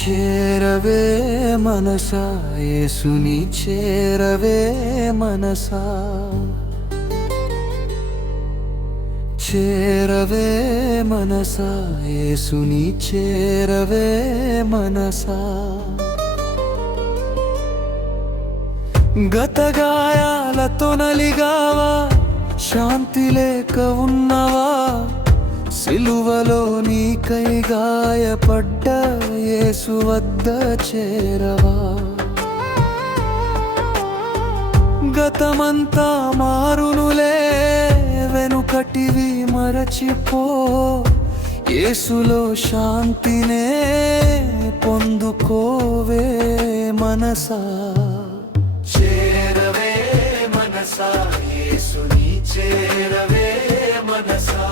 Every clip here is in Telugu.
చేరవే మనసా యేసుని చేరవే మనసా చేరవే మనసా యేసుని చేరవే మనసా గత గాయాలతో నలిగావా శాంతి లేక ఉన్నవా సిలువలో నీకై గాయపడ్డ యేసు వద్ద చేరవా గతమంతా మారునులే వెనుకటివి మరచిపో యేసులో శాంతినే పొందుకోవే మనసా చేరవే మనసా యేసుని చేరవే మనసా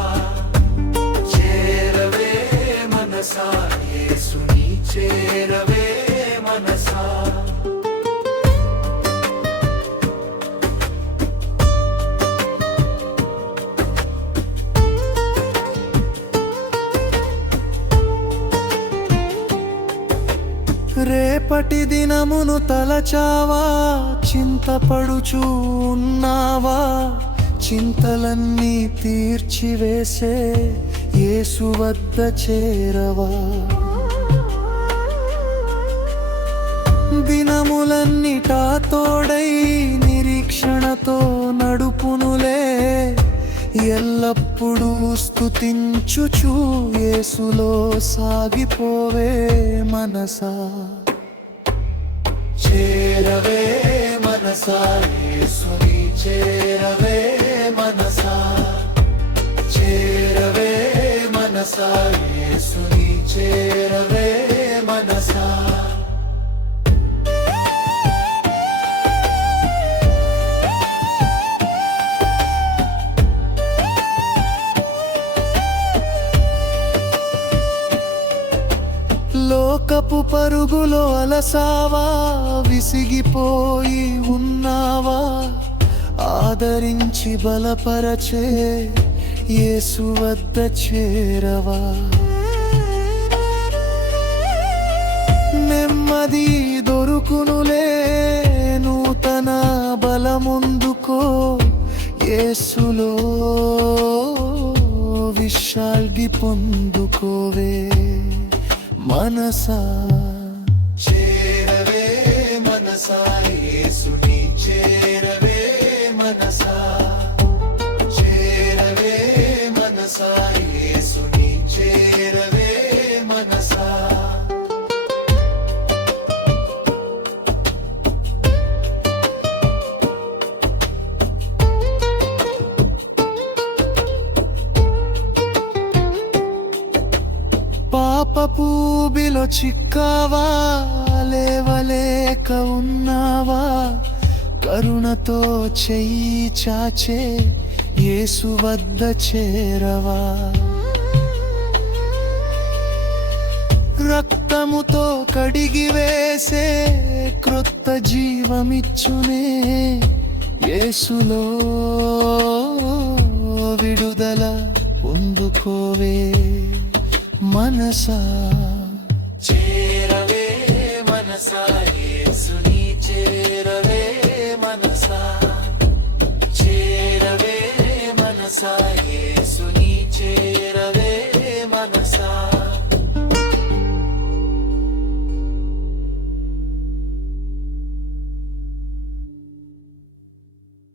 చేరవే మనసా యేసుని చేరవే మనసా రేపటి దినమును తలచావా చింతపడుచూ ఉన్నావా చింతలన్నీ తీర్చివేసే యేసు వద్ద చేరవా దినములన్నిటా తోడై నిరీక్షణతో నడుపునులే ఎల్లప్పుడూ స్తుతించుచు యేసులో సాగిపోవే మనసా చేరవే మనసా యేసుని చేరవే మనసా చేరవే మనసా యేసుని చేరవే మనసా లోకపు పరుగులో అలసావా విసిగిపోయి ఉన్నావా ఆదరించి బలపరచే యేసు వద్ద చేరవా నెమ్మది దొరుకునులే నూతన బలముందుకో యేసులో విశాల్గి పొందుకోవే మనసా చేరవే మనసా యేసుని చేరవే మనసా చేరవే మనసా యేసుని చేరవే మనసా పాపపూబిలో చిక్కావా లేవలేక ఉన్నావా కరుణతో చెయ్యి చాచే యేసు వద్ద చేరవా రక్తముతో కడిగి వేసే క్రొత్త జీవమిచ్చునే యేసులో విడుదల పొందుకోవే మనసా చేరవే మనసా యేసుని చేరవే మనసా చేరవే మనసా